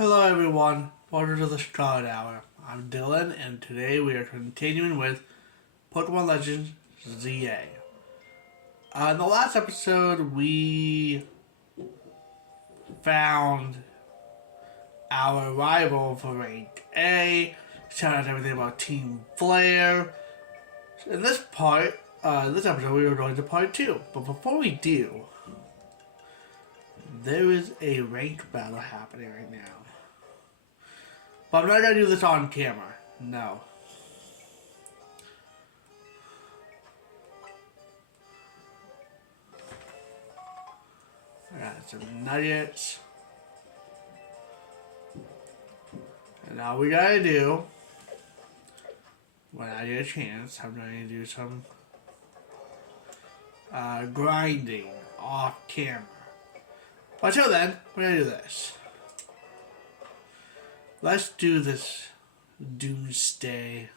Hello everyone, welcome to the Start Hour. I'm Dylan and today we are continuing with Pokémon Legends Z-A. In the last episode we found our rival for rank A, found out everything about Team Flare. In this episode we are going to part 2, but before we do, there is a ranked battle happening right now. But I'm not going to do this on camera. No. I got some nuggets. And all we gotta do, when I get a chance, I'm going to do some grinding off camera. But until then, we're going to do this. Let's do this Doomsday.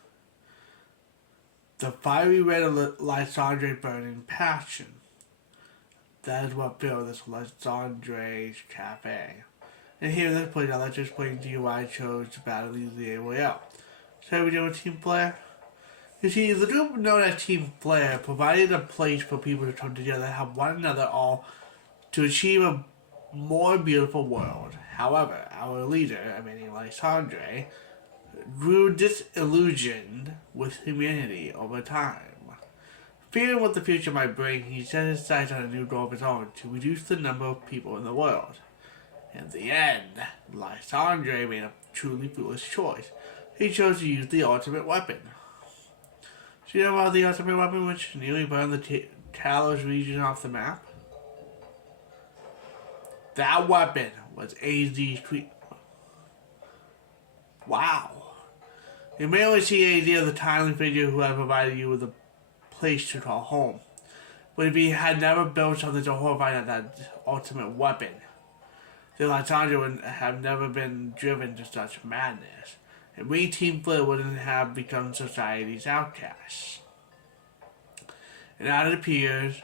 The FireRed Lysandre Burning Passion. That is what built this Lysandre's Cafe. And here in this place, let's just play DUI chose to battle the way out. So we do with Team Flare. You see, the group known as Team Flare provided a place for people to come together and help one another all to achieve a more beautiful world. However, our leader, Lysandre, grew disillusioned with humanity over time. Fearing what the future might bring, he set his sights on a new goal of his own to reduce the number of people in the world. In the end, Lysandre made a truly foolish choice. He chose to use the ultimate weapon. Do you know about the ultimate weapon which nearly burned the Talos region off the map? That weapon was AZ's tweet. Wow. You may only see AZ as the tiny figure who had provided you with a place to call home. But if he had never built something so horrifying as that ultimate weapon, then Lysandre would have never been driven to such madness. And we Team Flare wouldn't have become society's outcasts. And as it appears,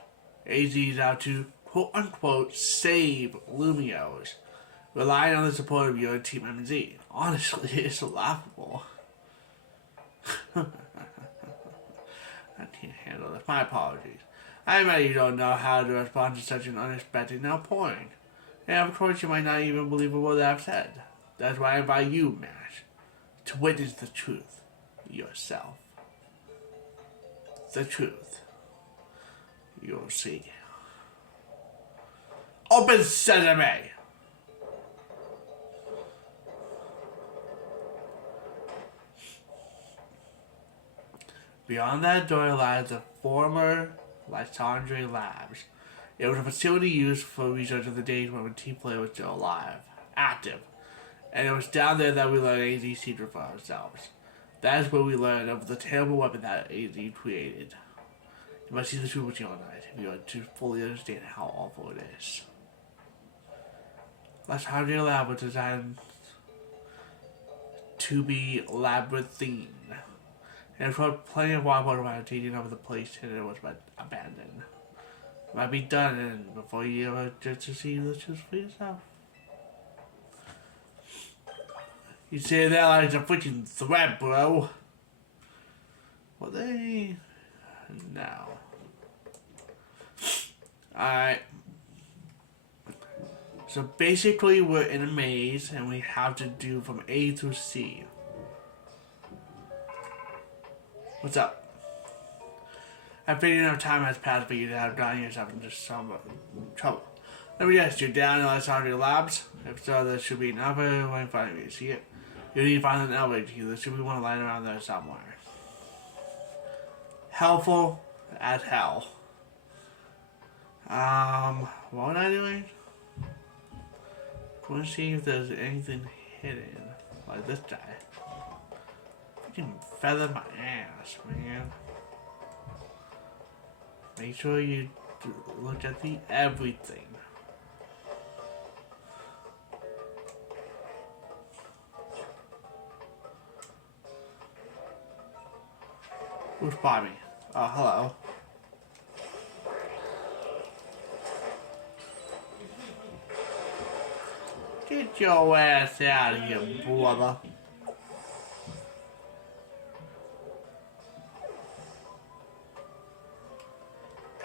AZ is out to quote-unquote save Lumios, relying on the support of your Team MZ. Honestly, it's laughable. I can't handle this. My apologies. I imagine you don't know how to respond to such an unexpected outpouring. And of course you might not even believe a word that I've said. That's why I invite you, Mash, to witness the truth yourself. The truth. You'll see. Open sesame! Beyond that door lies the former Lysandre Labs. It was a facility used for research of the days when Team Flare was still active. And it was down there that we learned AZ's secret for ourselves. That is where we learned of the terrible weapon that AZ created. You must see the truth with your own eyes if you want to fully understand how awful it is. Lysandre Lab was designed to be labyrinthine. And it brought plenty of wild Pokemon taking over the place and it was abandoned. It might be done and before you ever get to see the truth for yourself. You say that like it's a freaking threat, bro. Well, they... No. Alright. So basically we're in a maze and we have to do from A through C. What's up? I figured enough time has passed for you to have gotten yourself into some trouble. Let me guess, you're down in Lysandre Labs? If so, there should be an elevator right in front of you. See it? You need to find an elevator key. There should be one lying around there somewhere. Helpful as hell. What was I doing? I want to see if there's anything hidden. Like this guy. Freaking feather my ass, man. Make sure you look at the everything. Who's by me? Oh, hello. Get your ass out of here, brother.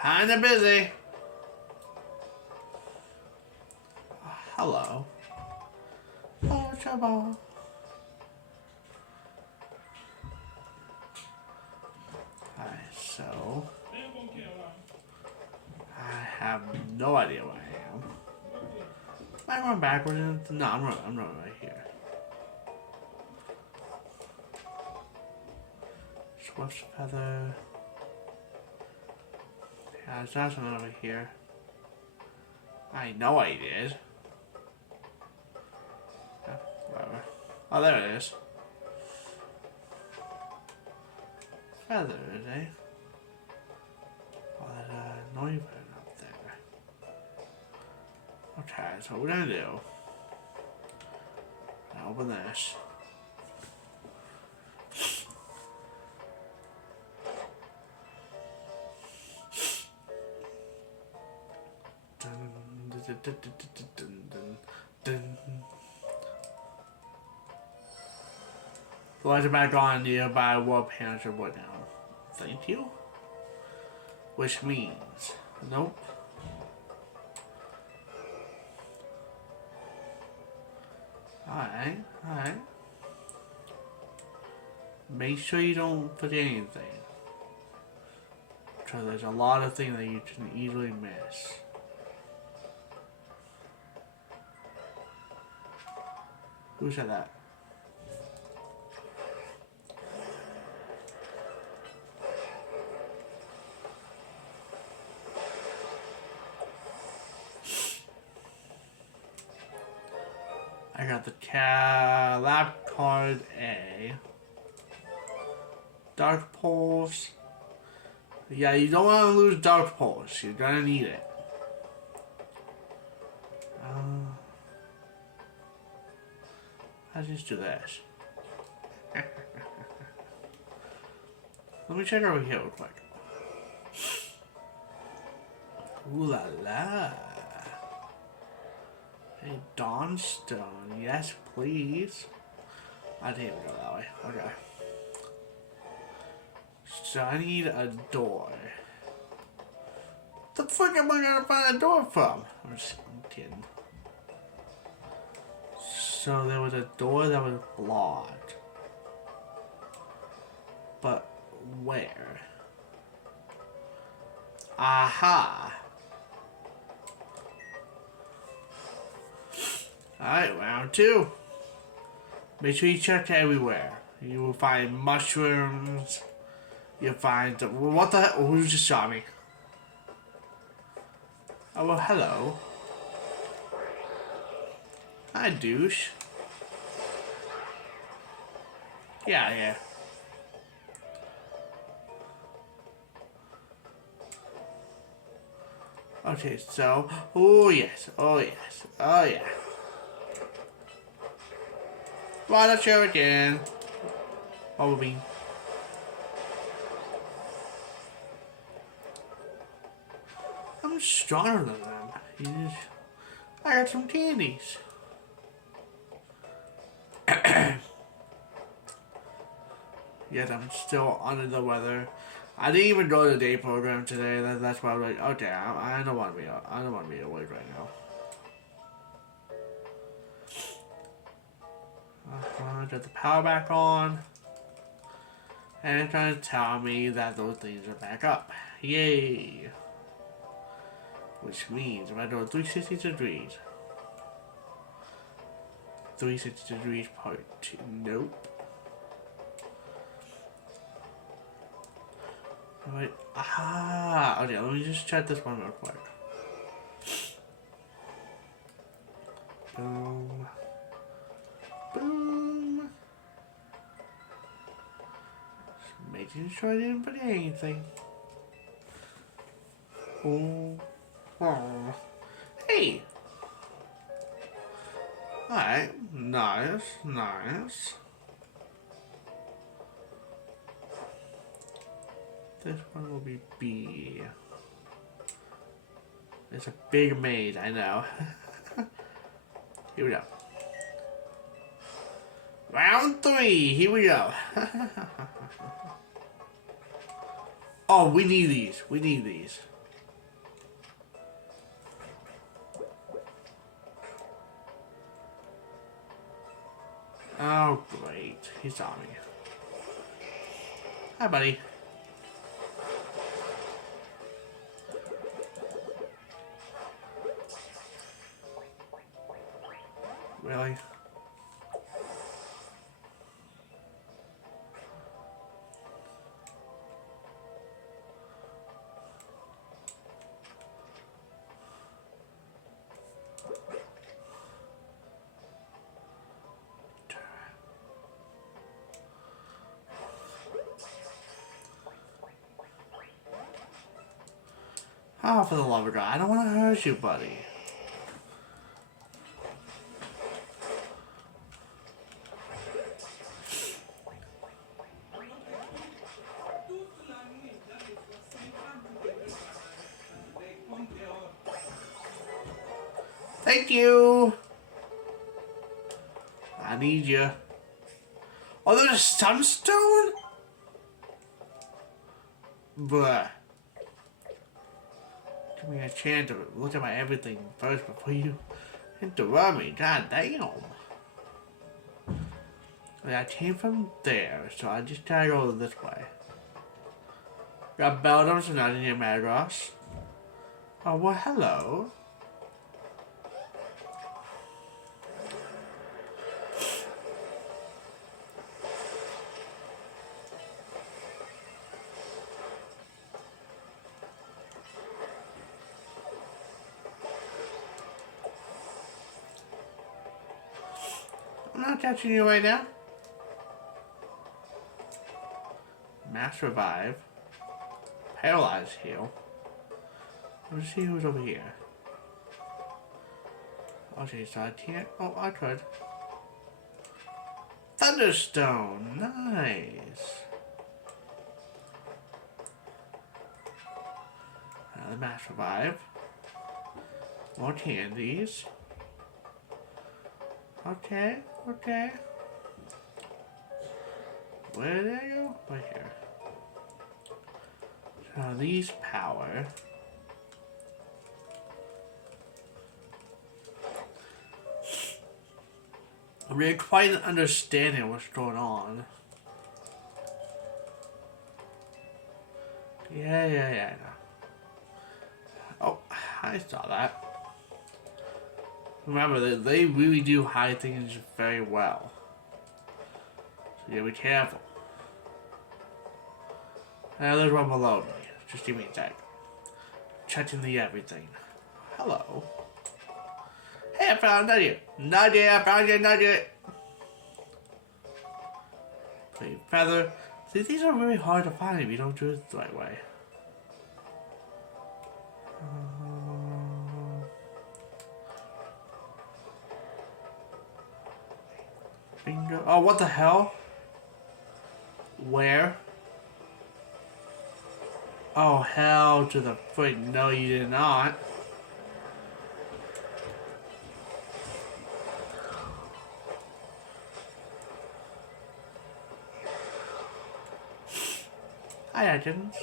Kinda busy. Hello. Oh, trouble. Alright, so I have no idea where I am. Am I going backwards? No, I'm running right here. Swift's feather. Yeah, there's something over here. I know I did. Yeah, whatever. Oh, there it is. Feathers, eh? Oh, there's a noise button up there. Okay, so what we're gonna do. Now open this. The lights are back on nearby warp hands are what now? Thank you? Which means, nope. Alright. Make sure you don't forget anything. Because there's a lot of things that you can easily miss. Who said that? I got the lab card A. Dark Pulse. Yeah, you don't want to lose Dark Pulse. You're gonna need it. Let's just do this. Let me check over here real quick. Ooh la la. Hey, Dawnstone. Yes, please. I didn't even go that way. Okay. So I need a door. The frick am I gonna find a door from? I'm kidding. So there was a door that was blocked. But where? Aha! Alright, round 2. Make sure you check everywhere. You will find mushrooms. You'll find... What the hell? Who just shot me? Oh, well, hello. Hi, douche. Yeah. Okay, so... Oh, yes. Oh, yeah. Water shuriken. Bubble bean. I'm stronger than them. I got some candies. Yet I'm still under the weather. I didn't even go to the day program today. That's why I was like, okay, I don't want to be awake right now. Got the power back on. And it's trying to tell me that those things are back up. Yay! Which means if I go 360 degrees. 360 degrees part 2. Nope. Wait. Ah! Okay, let me just check this one real quick. Boom. Boom. Just making sure I didn't forget anything. Oh. Oh. Hey! Alright. Nice. This one will be B. It's a big maze, I know. Here we go. Round 3. Here we go. Oh, we need these. We need these. Oh, great. He saw me. Hi, buddy. Really? Oh, for the love of God. I don't want to hurt you, buddy. Thank you. I need you. Oh, there's a sunstone? Bruh. Give me a chance to look at my everything first before you interrupt me. God damn. I came from there, so I just gotta go this way. Got Beldums and not near Magros. Oh, well, hello. I'm not catching you right now. Mass Revive. Paralyze Heal. Let's see who's over here. Okay, so I can't. Oh, I could. Thunderstone. Nice. Another Mass Revive. More candies. Okay, okay. Where did they go? Right here. So these power. I'm really quite understanding what's going on. Yeah, I know. Oh, I saw that. Remember that they really do hide things very well. So yeah, be careful. Now there's one below me. Just give me a sec. Checking the everything. Hello. Hey, I found Nugget. Nugget, I found your Nugget. Play feather. See, these are really hard to find if you don't do it the right way. Bingo. Oh, what the hell? Where? Oh, hell to the frick. No, you did not. Hi, Atkins.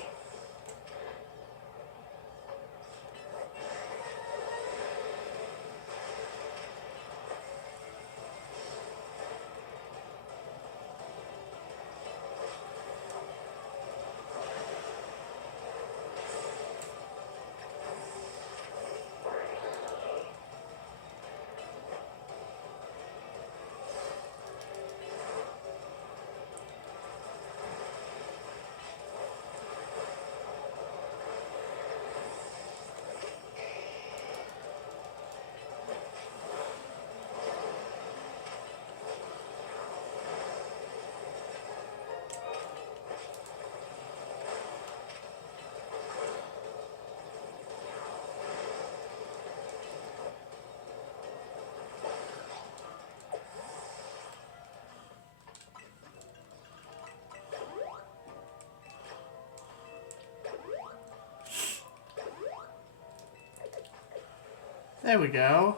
There we go.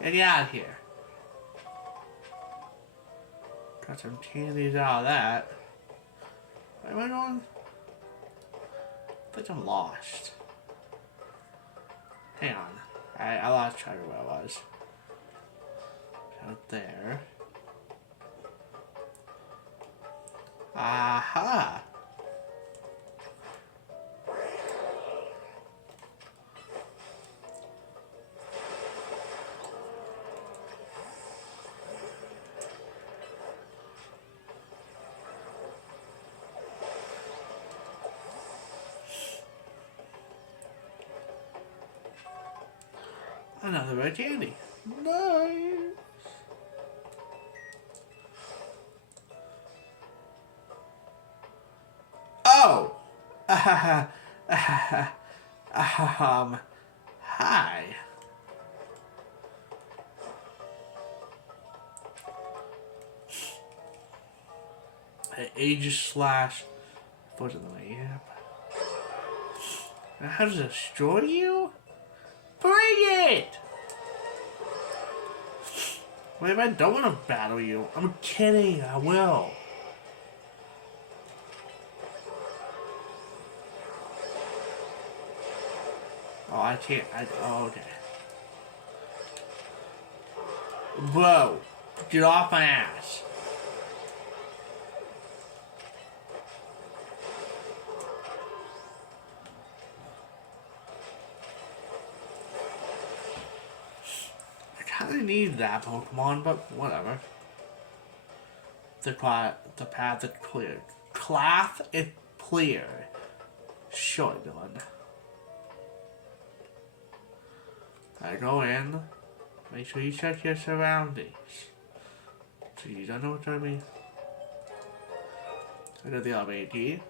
Get out of here. Got some candies out of that. Where am I going? I think I'm lost. Hang on. I lost track of where I was. Out there. Aha! Another red candy. Nice! Oh! Hi. Aegis slash. Unfortunately, yeah. Now, how does it destroy you? Bring it! Wait, if I don't want to battle you, I'm kidding, I will. Oh, I can't, oh, okay. Whoa, get off my ass. I kinda need that Pokemon, but whatever. The path is clear. Class is clear. Sure, Dylan. I go in. Make sure you check your surroundings. So you don't know what I mean. I got the elevator key.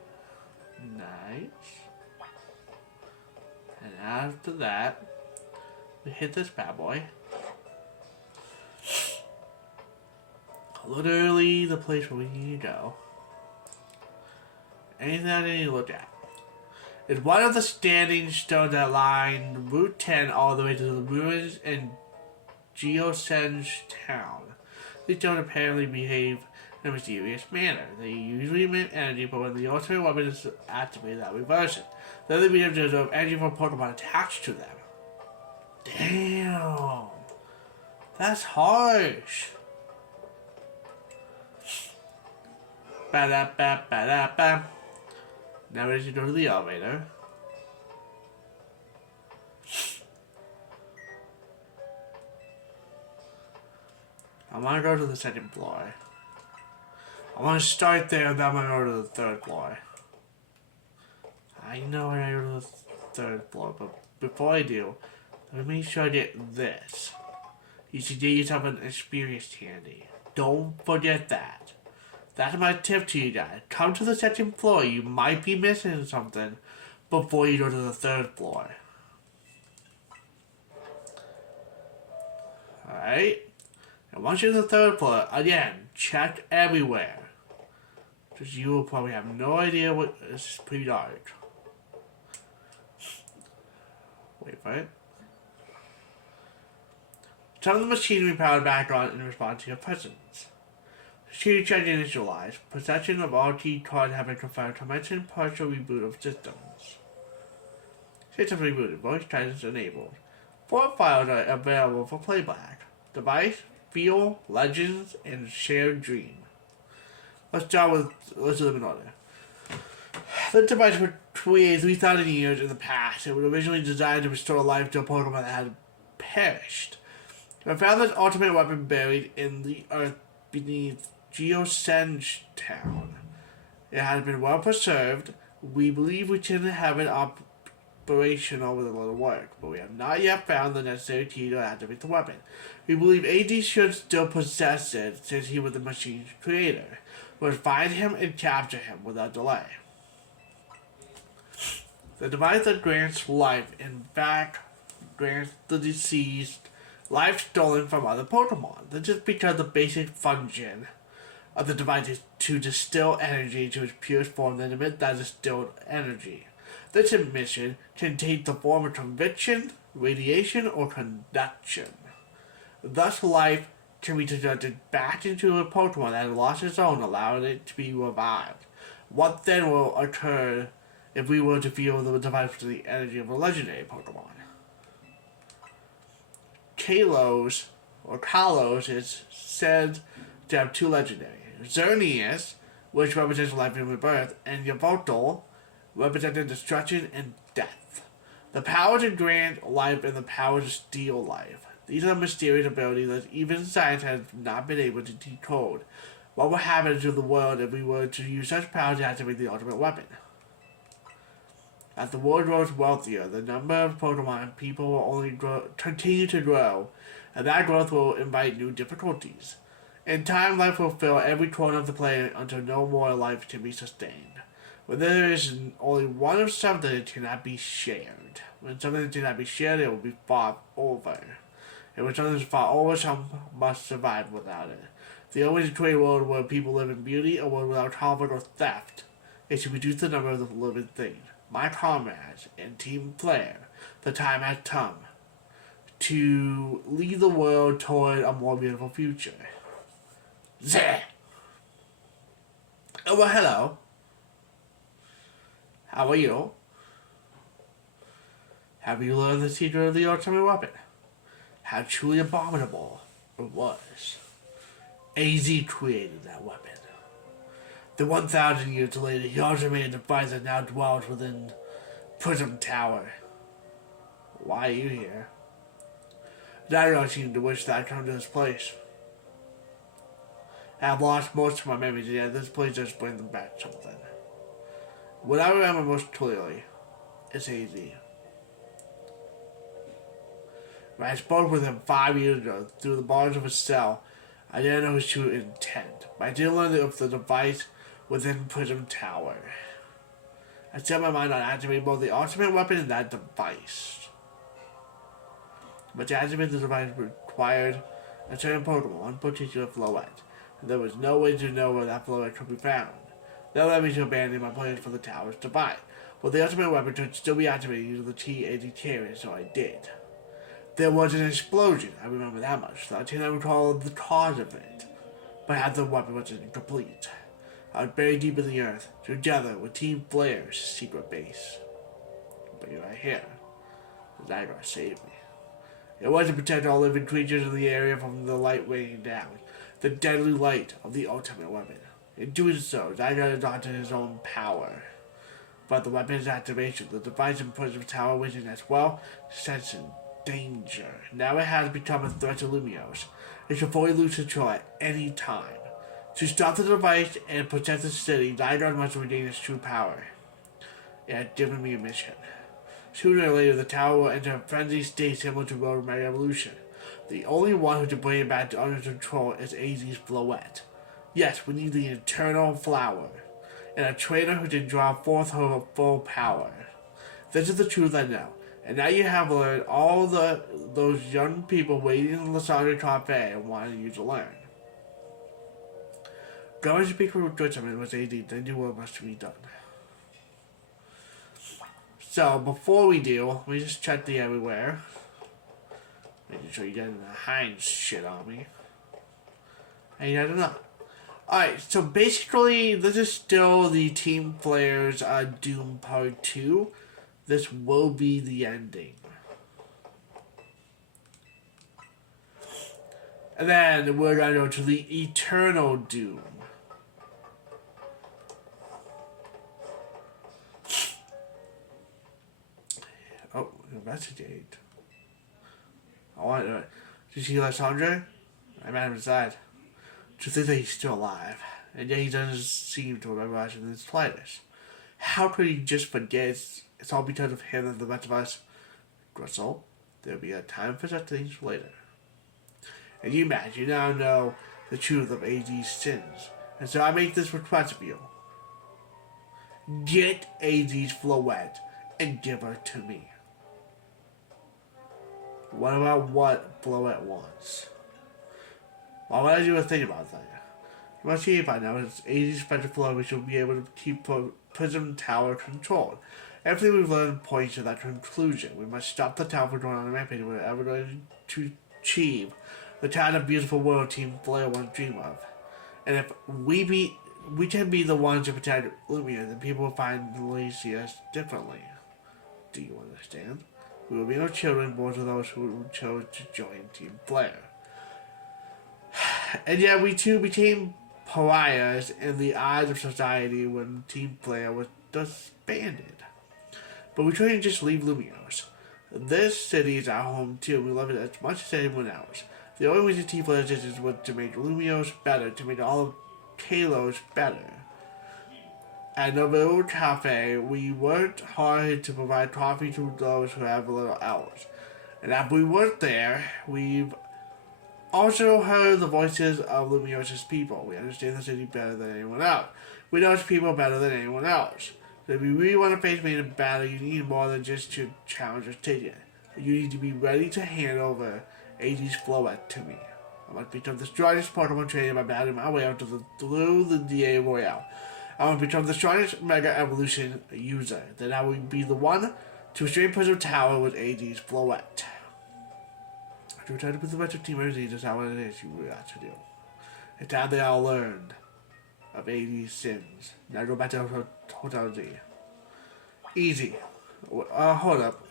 Nice. And after that, we hit this bad boy. Literally the place where we need to go. Anything I need to look at. It's one of the standing stones that line Route 10 all the way to the ruins in XII town. These stones apparently behave in a mysterious manner. They usually emit energy, but when the ultimate weapon is activated, that reverses it. The other mediums absorb energy from Pokemon attached to them. Damn. That's harsh. Ba-da-ba-ba-da-ba. Now we should go to the elevator. I want to go to the second floor. I want to start there, and then I'm going to go to the third floor. I know I go to the third floor, but before I do, let me make sure I get this. You should get yourself an experience candy. Don't forget that. That's my tip to you guys. Come to the second floor. You might be missing something before you go to the third floor. Alright? And once you're in the third floor, again, check everywhere. Because you will probably have no idea what is pretty dark. Wait for it. Turn the machinery power back on in response to your presence. Security check initialized. Possession of all key cards have been confirmed. Commencing partial reboot of systems. Systems rebooted. Voice guidance enabled. 4 files are available for playback. Device, Feel, Legends, and Shared Dream. Let's do them in order. The device was created 3,000 years in the past. It was originally designed to restore life to a Pokemon that had perished. I found this ultimate weapon buried in the earth beneath XII town. It has been well preserved. We believe we can have it operational with a little work, but we have not yet found the necessary key to activate the weapon. We believe AD should still possess it since he was the machine's creator. We must find him and capture him without delay. The device that grants life, in fact, grants the deceased life stolen from other Pokemon. This is because the basic function of the device is to distill energy to its purest form and emit that distilled energy. This emission can take the form of convection, radiation, or conduction. Thus, life can be directed back into a Pokemon that has lost its own, allowing it to be revived. What then will occur if we were to feel the device with the energy of a legendary Pokemon? Kalos is said to have two legendary. Xerneas, which represents life and rebirth, and Yveltal, representing destruction and death. The power to grant life and the power to steal life. These are mysterious abilities that even science has not been able to decode. What would happen to the world if we were to use such power to activate the ultimate weapon? As the world grows wealthier, the number of Pokemon people will only continue to grow, and that growth will invite new difficulties. In time, life will fill every corner of the planet until no more life can be sustained. When there is only one of something, it cannot be shared. When something cannot be shared, it will be fought over. And when something is fought over, some must survive without it. The only way to create a world where people live in beauty, a world without conflict or theft, is to reduce the number of the living things. My comrades and Team Flare, the time has come to lead the world toward a more beautiful future. Z! Oh, well, hello. How are you? Have you learned the secret of the ultimate weapon? How truly abominable it was. AZ created that weapon. The 1,000 years later, he also made a device that now dwells within Prism Tower. Why are you here? Zygarde seemed to wish that I'd come to this place. I've lost most of my memories, and yet this place does bring them back something. What I remember most clearly is AZ. When I spoke with him 5 years ago through the bars of his cell, I didn't know his true intent, but I did learn of the device within Prism Tower. I set my mind on activating both the ultimate weapon and that device. But to activate the device required a certain Pokemon, one particular Floette, and there was no way to know where that Floette could be found. That led me to abandon my plans for the towers to buy. But the ultimate weapon could still be activated using the T-AZ carrier, so I did. There was an explosion, I remember that much, so I cannot recall the cause of it, but had the weapon was incomplete. I was buried deep in the earth, together with Team Flare's secret base. But you're right here. Zygarde saved me. It was to protect all living creatures in the area from the light raining down, the deadly light of the ultimate weapon. In doing so, Zygarde adopted his own power. But the weapon's activation, the device in Prism Tower within as well, sensing danger. Now it has become a threat to Lumiose. It can fully lose control at any time. To stop the device and protect the city, Zygarde must regain its true power. It had given me a mission. Sooner or later, the tower will enter a frenzied state similar to Road Mega Evolution. The only one who can bring it back under control is AZ's Floette. Yes, we need the Eternal Flower, and a trainer who can draw forth her full power. This is the truth I know, and now you have learned all those young people waiting in the Saga Cafe and wanting you to learn. Go and speak with Switzerland with AZ, then do what must be done. So, before we do, let me just check the everywhere. Making sure you get the Heinz shit on me. And you guys are not. Alright, so basically, this is still the Team Flare's Doom Part 2. This will be the ending. And then we're going to go to the Eternal Doom. Oh, investigate. I want to. Did you see Alessandra? I met him inside. To think that he's still alive, and yet he doesn't seem to remember us in the slightest. How could he just forget it's all because of him and the rest of us? Gristle, there'll be a time for such things later. And you, Matt, you now know the truth of AZ's sins, and so I make this request of you. Get AZ's Floette and give her to me. What about what Floette wants? Why would I do a thing about that? You must see if I know it's AZ's special flow, we should be able to keep Prism Tower controlled. Everything we've learned points to that conclusion. We must stop the tower from going on a rampage, whatever going to achieve the kind of beautiful world Team Flare once dreamed of. And if we can be the ones to protect Lumia, then people will finally see us differently. Do you understand? We will be no children born to those who chose to join Team Flare. And yet we too became pariahs in the eyes of society when Team Flare was disbanded. But we couldn't just leave Lumiose. This city is our home too, and we love it as much as anyone else. The only reason Team Flare existed was to make Lumiose better, to make all of Kalos better. At Navu Cafe, we worked hard to provide coffee to those who have little hours. And as we worked there, we've also heard the voices of Lumiose's people. We understand the city better than anyone else. We know its people better than anyone else. So if you really want to face me in a battle, you need more than just to challenge or take it. You need to be ready to hand over AG's Floette to me. I must become the strongest Pokemon trainer by battling my way through the DA Royale. I want to become the strongest Mega Evolution user. Then I will be the one to restrain Prism Tower with AG's Floette. To try to put the rest of Team Energy just how it is you really have to do. It's how they all learned of AG's sins. Now go back to Hotel Z. Easy. Hold up.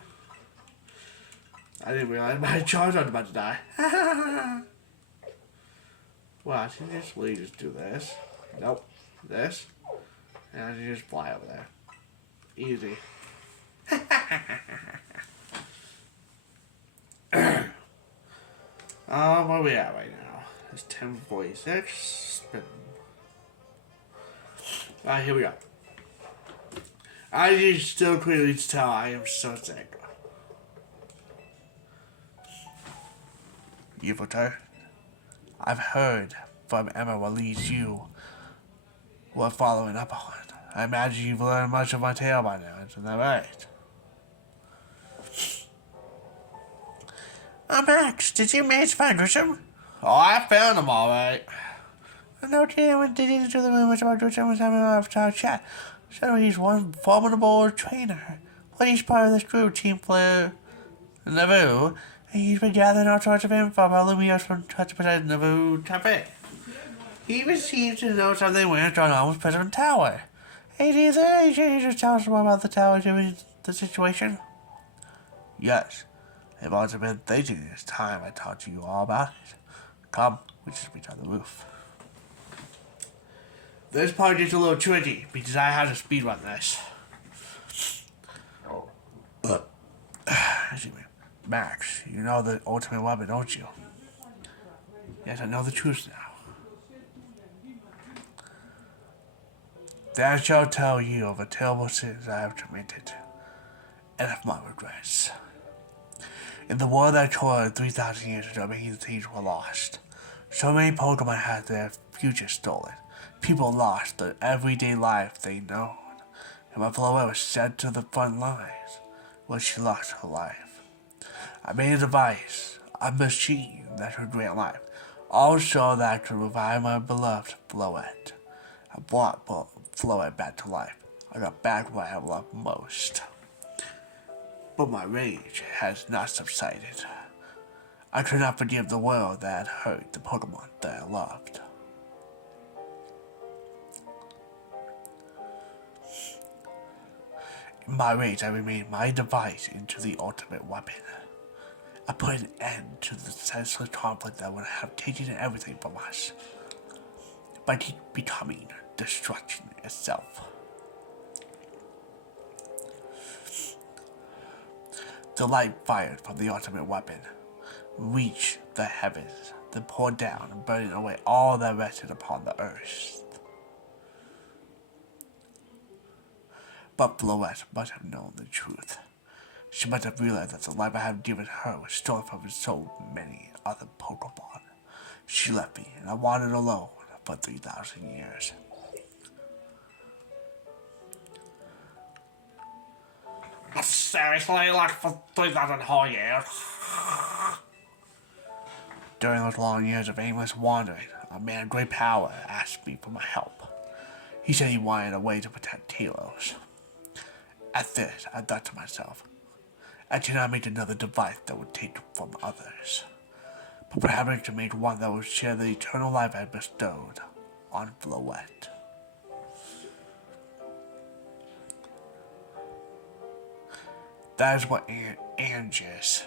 I didn't realize my Charizard was about to die. Well, I can just really just do this. Nope. This. And I can just fly over there. Easy. Where are we at right now? It's 10:46. Spin. Alright, here we go. I can still clearly tell I am so sick. Yuvotar, I've heard from Emma what leads you were following up on. I imagine you've learned much of my tale by now, isn't that right? Max, did you manage to find Grisham? Oh, I found him all right. No anyone did into the rumors about Grisham was having a chat. So he's one formidable trainer. But he's part of this group, Team Flare Navu, and he's been gathering all sorts of info about Lumiose from touch percent Navu Cafe. He even seems to know something weird going on with President Tower. Hey, is there any chance you just tell us more about the tower given the situation? Yes. I've also been thinking it's time I talked to you all about it. Come, we just meet on the roof. This part gets a little tricky because I have to speedrun this. Excuse me. Max, you know the ultimate weapon, don't you? Yes, I know the truth now. Then I shall tell you of the terrible sins I have committed, and of my regrets. In the world that occurred 3,000 years ago, many things were lost. So many Pokemon had their future stolen. People lost the everyday life they known. And my Floette was sent to the front lines, where she lost her life. I made a device, a machine that could grant life, also that could revive my beloved Floette. I brought Floette back to life. I got back what I have loved most. But my rage has not subsided. I could not forgive the world that had hurt the Pokemon that I loved. In my rage, I remade my device into the ultimate weapon. I put an end to the senseless conflict that would have taken everything from us, by becoming destruction itself. The light fired from the ultimate weapon reached the heavens, then poured down, burning away all that rested upon the earth. But Floette must have known the truth. She must have realized that the life I had given her was stolen from so many other Pokemon. She left me, and I wandered alone for 3,000 years. Seriously, like for 3,000 whole years? During those long years of aimless wandering, a man of great power asked me for my help. He said he wanted a way to protect Kalos. At this, I thought to myself, I cannot make another device that would take from others. but perhaps to make one that would share the eternal life I had bestowed on Floette. That is what Ange is.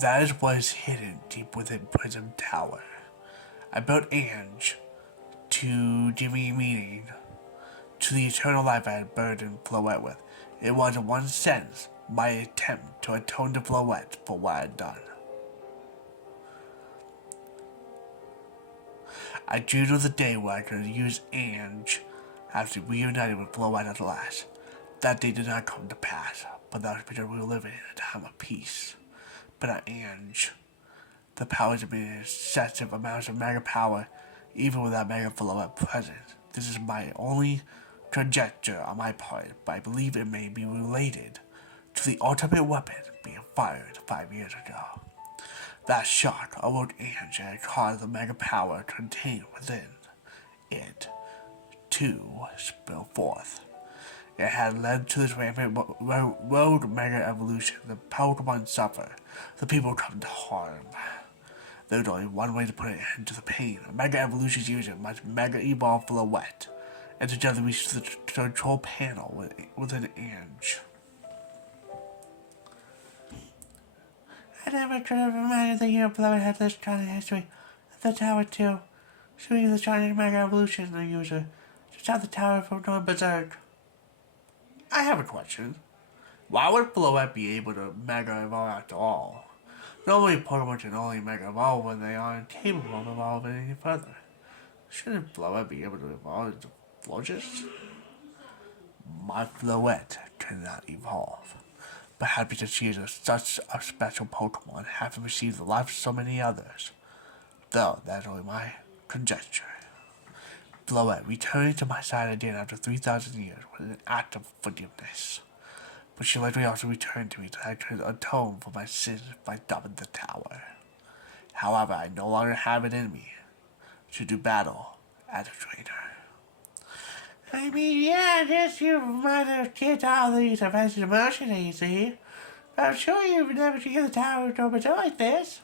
That is what is hidden deep within Prism Tower. I built Ange to give me meaning to the eternal life I had burdened Floette with. It was, in one sense, my attempt to atone to Floette for what I had done. I dreamed of the day where I could use Ange after reunited with Floette at last. That day did not come to pass, but that was because we were living in a time of peace. But at Ange, the powers have been excessive amounts of mega power, even without Mega Floette present. This is my only conjecture on my part, but I believe it may be related to the ultimate weapon being fired 5 years ago. That shock awoke Ange and caused the mega power contained within it to spill forth. It had led to this rampant rogue mega evolution. The Pokemon suffer, the people come to harm. There's only one way to put an end to the pain. A mega evolution's user must mega evolve Floette, and together reach the control panel within Ange. I never could have imagined that Floette had this kind of history. The tower too. Shooting the shining mega evolution the user. Just out the tower from going berserk. I have a question. Why would Floette be able to mega evolve after all? Normally Pokemon can only mega evolve when they aren't capable of evolving any further. Shouldn't Floette be able to evolve into Florges? My Floette cannot evolve. Perhaps because she is such a special Pokemon, having received the life of so many others. Though, that is only my conjecture. Floette returning to my side again after 3,000 years was an act of forgiveness. But she let me also return to me so I could atone for my sins by dumping the tower. However, I no longer have it in me to do battle as a trainer. I mean, yeah, I guess you might have kicked all these events in motion, AZ. But I'm sure you've never seen the tower go like this.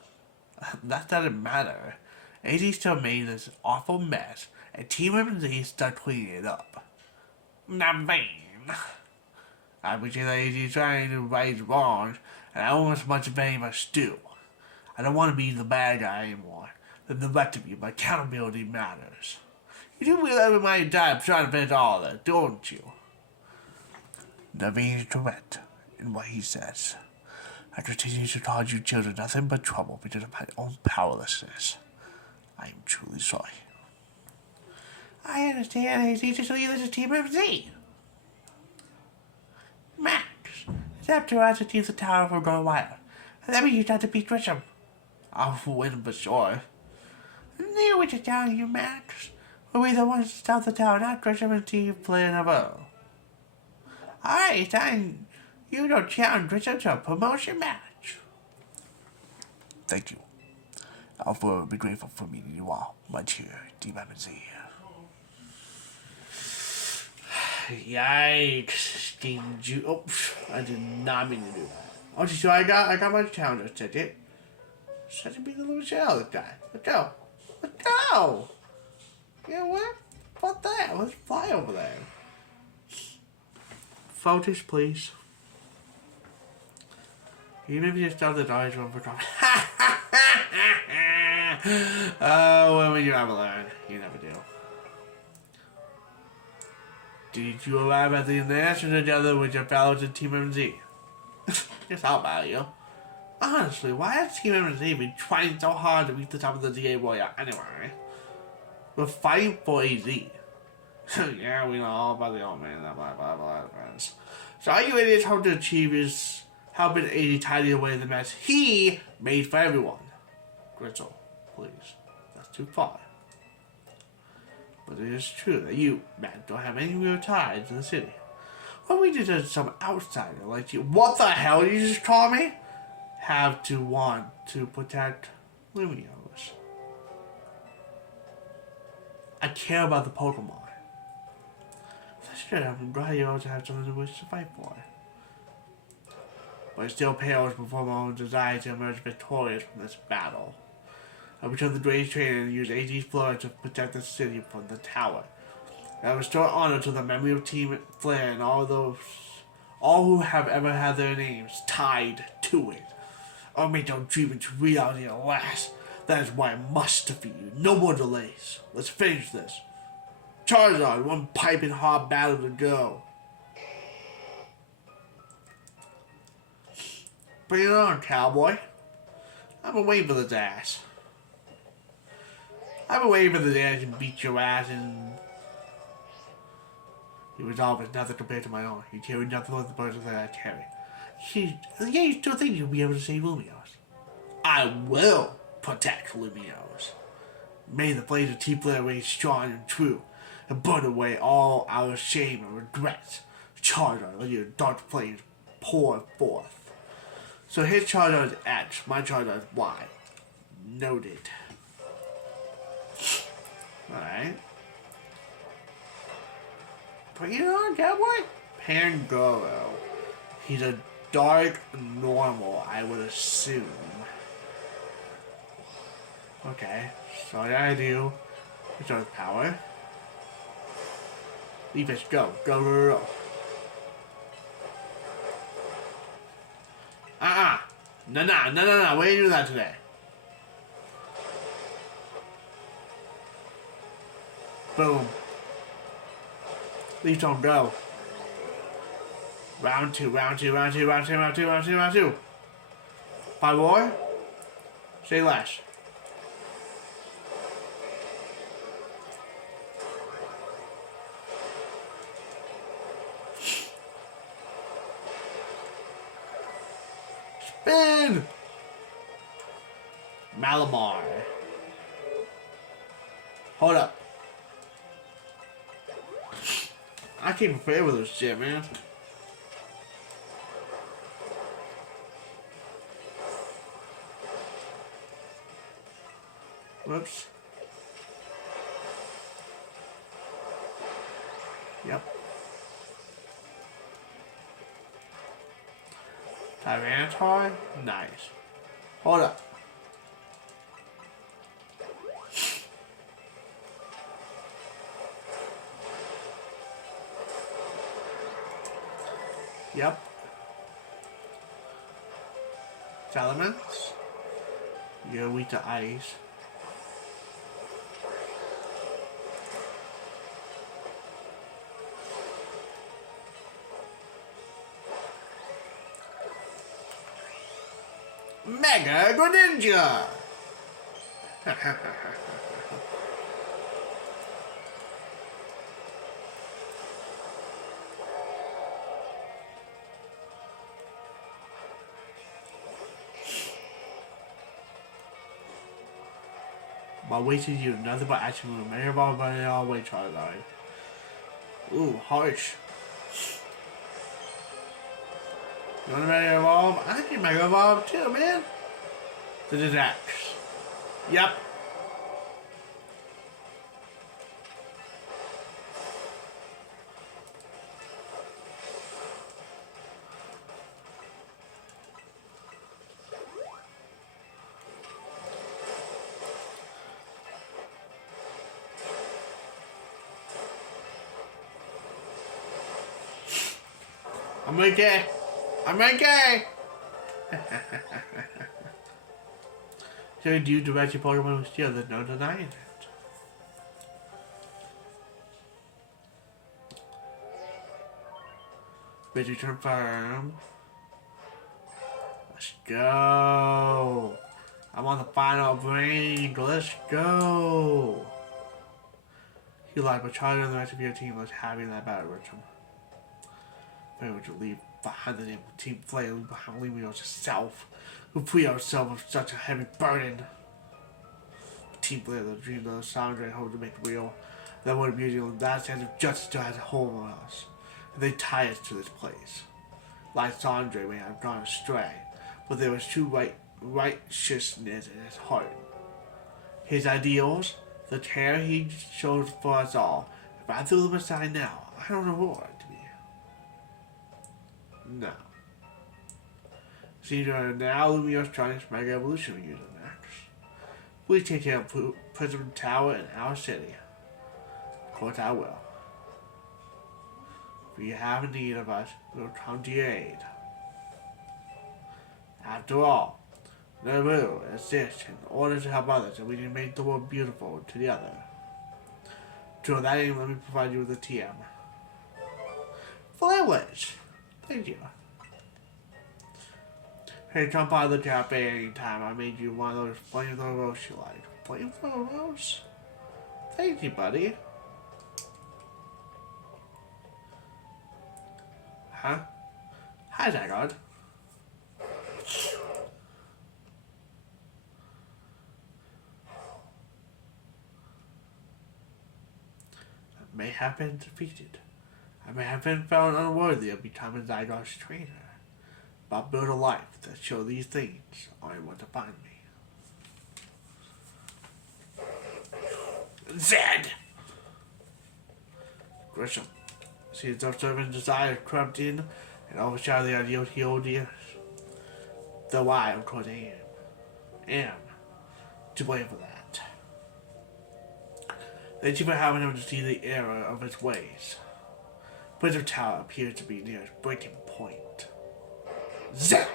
That doesn't matter. AZ still made this awful mess, and Team MZ start cleaning it up. Not vain. I would say that AZ is trying to right wrongs, and I don't want as much of any must do. I don't want to be the bad guy anymore. Then the rest of you, but accountability matters. You do realize we might die trying to finish all of that, don't you? Naveen is correct in what he says. I continue to cause you children nothing but trouble because of my own powerlessness. I am truly sorry. I understand, AZ, just leave this to Team MZ. Max, it's up to us to keep the tower from going wild. And then we use that to beat Grisham. I'll win for sure. I knew what you're telling you, Max. We'll be the ones to stop the tower, not Grisham and Team playing a bow. Alright, it's time you don't challenge Grisham to a promotion match. Thank you. I'll forever be grateful for meeting you all, my dear Team MZ. Yikes, Steam Ju. Oh, I did not mean to do that. Oh, so I got my challenger ticket. Such a big little shell, this guy. Let's go. Let's go. You know what? Fuck that. Let's fly over there. Focus, please. Even if you start the dodge one for coming. Oh, when will you ever learn? You never do. Did you arrive at the international together with your fellows in Team MZ? Guess how about you? Honestly, why has Team MZ been trying so hard to reach the top of the ZA Royale anyway? We're fighting for AZ. Yeah, we know all about the old man, blah blah blah blah friends. So all you idiots hope to achieve is helping AZ tidy away the mess he made for everyone. Gritzel, please. That's too far. But it is true that you, man, don't have any real ties to the city. What we did as some outsider like you, what the hell did you just call me? Have to want to protect Lumios. I care about the Pokemon. That's good, I'm glad you also have something to wish to fight for. But it still pales before my own desire to emerge victorious from this battle. I returned the Drain's train and used AG's floor to protect the city from the tower. I restore honor to the memory of Team Flare and all who have ever had their names tied to it. Army don't dream into reality at last. That is why I must defeat you. No more delays. Let's finish this. Charizard, one piping hot battle to go. Bring it on, cowboy. I've been waiting for this ass. I've been waiting for this ass to beat your ass and... Your resolve is nothing compared to my own. You carry nothing like the burdens that I carry. You still think you'll be able to save Lumios. I will protect Lumios. May the blaze of T-Flare reign strong and true, and burn away all our shame and regrets. Charizard, let your dark flames pour forth. So his Charizard is X, my Charizard is Y. Noted. Alright. Bring it on, cowboy. Pangoro. He's a dark normal, I would assume. Okay, so what I do is on power. Leafus, go. Go, go, go. No, why are you doing that today? Boom. Leaf don't go. Round two. 5 more? Say less. Spin! Malamar. Hold up. I can't prepare with this shit, man. Whoops. Yep. Tyranitar? Nice. Hold up. Yep. Elements. You're weak to ice. Mega Greninja! My way to you, nothing but action move. Mega Ball, but it all way Charizard. Ooh, harsh. You want to Mega Evolve? I can Mega Evolve too, man. This is X. Yep. I'm okay. I'm okay. So do you direct your Pokemon with steel? There's no denying it. Ready to confirm. Let's go. I'm on the final brink. Let's go. You like a child and the rest of your team was having that battle with him. Maybe we should leave behind the name of Team Flare, leave behind Lumios yourself, who free ourselves of such a heavy burden. Team Flare, the dream of the Sandra, hope to make it real. That would be using the last chance of justice to have a hold on us. And they tie us to this place. Like Sandra may have gone astray, but there was true righteousness in his heart. His ideals, the care he shows for us all. If I threw them aside now, I don't know who I'd be. No. See, now Lumios trying his Mega Evolution using Max. We take care of Prism Tower in our city. Of course I will. If you have need of us, we'll come to your aid. After all, the rule exists in order to help others, and we can make the world beautiful together. To that end, let me provide you with a TM. Flowers! Thank you. Hey, jump out of the cafe anytime. I made you one of those flamethrower roasts you like. Flamethrower roasts? Thank you, buddy. Huh? Hi, Zygarde. I may have been defeated. I may have been found unworthy of becoming Zygarde's trainer. But build a life that show these things only want to find me. Zed! Grisham. Seeds of servant desire crept in and overshadowed the ideal he odious. Though I, of course, am to blame for that. Thank you for having him to see the error of his ways. Prism Tower appears to be near its breaking point. Zap!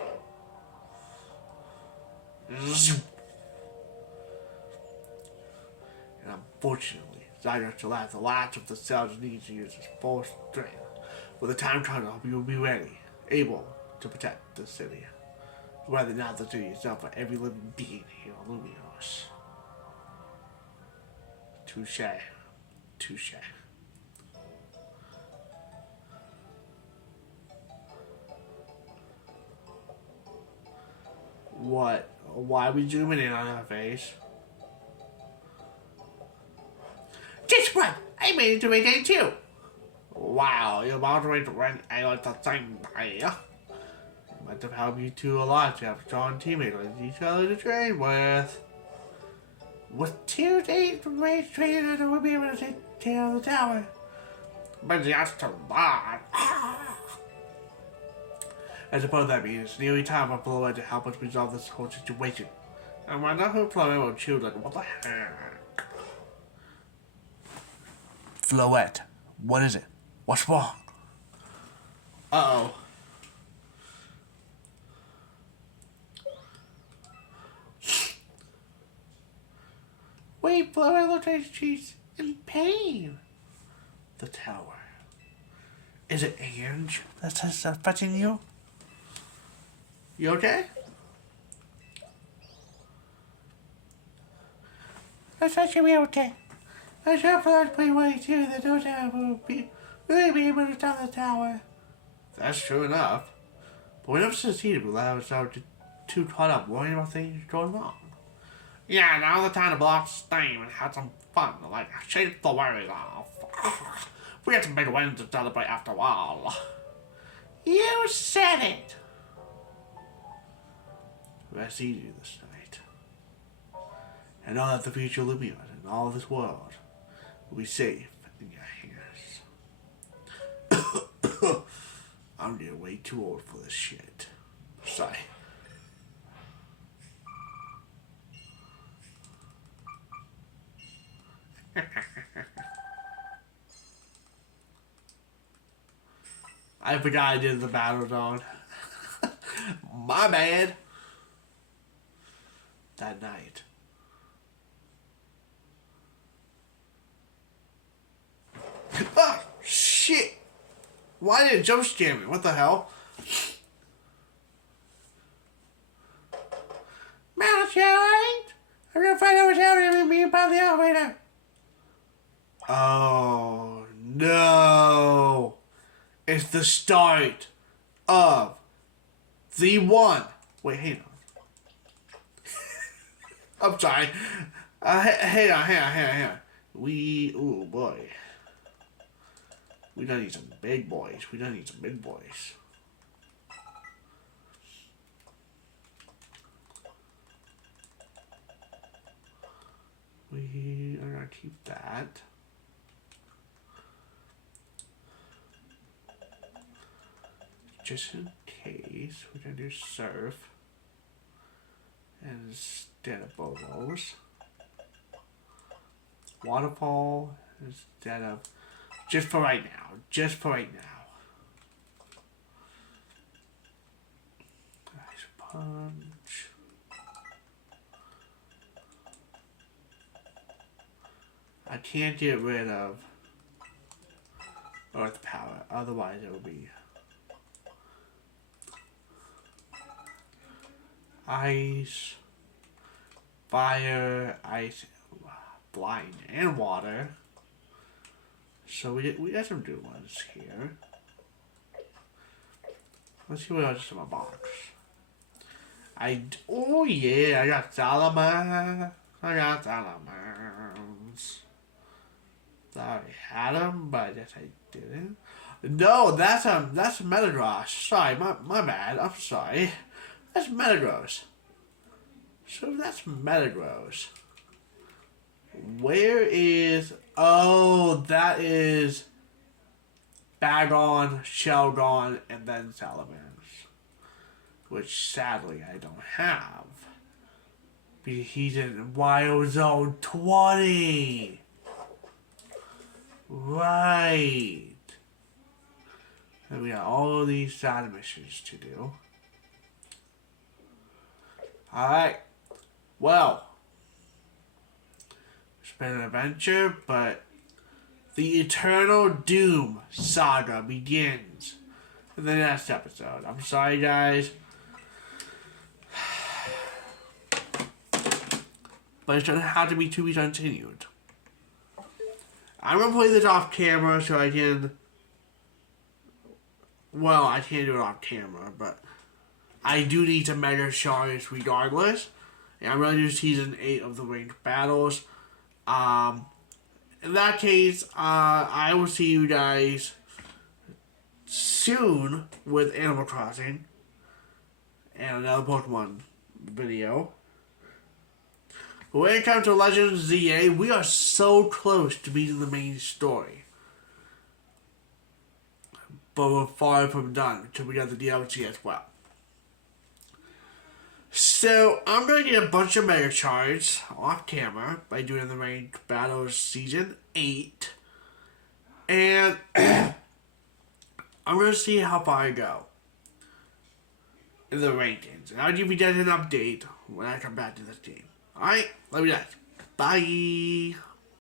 And unfortunately, Zygarde still has the last of the cells needs to use his full strength. When the time comes, I hope you will be ready, able to protect the city. Rather not the city itself, but every living being here on Lumios. Touche. Touche. What? Why are we zooming in on her face? Just what? I made it to day too. Wow, you're about to run at the same way. It might have helped you two a lot to have strong teammates like each other to train with. With 2 days from race trainers, I will be able to take care of the tower. But just a lot. I suppose that means it's nearly time for Floette to help us resolve this whole situation. And why not her Floette will choose like, what the heck? Floette, what is it? What's wrong? Uh-oh. Wait, Floette looks like she's in pain. The tower. Is it Ange that's affecting you? You okay? I thought you'd be okay. I'm sure for that pretty way too that those will really be able to stop the tower. That's true enough. But we never succeeded with ourselves too caught up worrying about things going wrong. Yeah, now's the time to block steam and have some fun, like shake the worries off. We got some big wins to celebrate after all. You said it! Rest easy this night. And know that the future Lumion and all of this world will be safe in your hands. I'm getting way too old for this shit. Sorry. I forgot I did the battle zone. My bad. That night. Ah, shit! Why did it jump scare me? What the hell? Mouse, you alright? I'm gonna find out what's happening with me about the elevator. Oh, no. It's the start of the one. Wait, hang on. I'm sorry. Hang on. Oh boy. We don't need some big boys. We are gonna keep that. Just in case, we're gonna do surf instead of Bobos. waterfall instead of just for right now. Just for right now. Ice punch. I can't get rid of earth power, otherwise it will be ice, fire, ice, blind, and water. So we got some new ones here. Let's see what else is in my box. Oh yeah, I got Salamander. I got Salamanders. Thought I had them, but I guess I didn't. No, that's Metagross. Sorry, my bad. I'm sorry. That's Metagross. So that's Metagross. Where is... Oh, that is Bagon, Shelgon, and then Salamanders. Which, sadly, I don't have. Because he's in Wild Zone 20. Right. And we got all of these side missions to do. Alright. Well. It's been an adventure, but the Eternal Doom saga begins in the next episode. I'm sorry, guys. But it's going to have to be to be continued. I'm going to play this off camera so I can... Well, I can't do it off camera, but I do need to mega shards regardless. And I'm going to do Season 8 of the Ranked Battles. In that case, I will see you guys soon with Animal Crossing and another Pokemon video. When it comes to Legends Z-A, we are so close to beating the main story. But we're far from done until we got the DLC as well. So, I'm going to get a bunch of Mega Charge off camera by doing the Ranked Battles Season 8. And I'm going to see how far I go in the rankings. And I'll give you guys an update when I come back to this game. Alright, love you guys. Bye.